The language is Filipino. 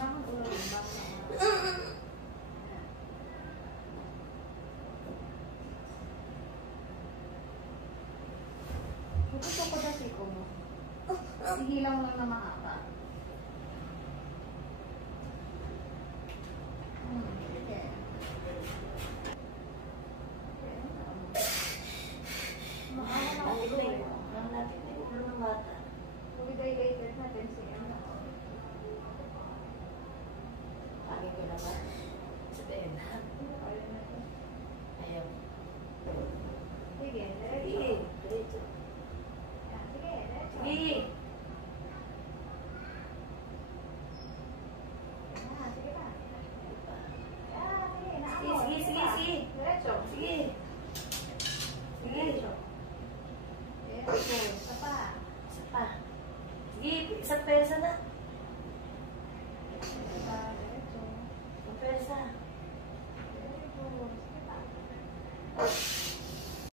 Bakang ulo yun, bakang ulo. Gusto ko na siko mo. Hihilang lang na mahaba. Okay. Maawa na ulo eh. Ang natin ay ulo ng bata. Pag-dilated natin siya. Lagi ko naman. Sabihin na. Ayaw. Sige, Sige. Diretso. sige. Sige. Sige na. Sige. Diretso. Sige. Sige. Isa pa. Isa pa. Sige, isang pesa na. Diretso. Isang pesa. Sige pa.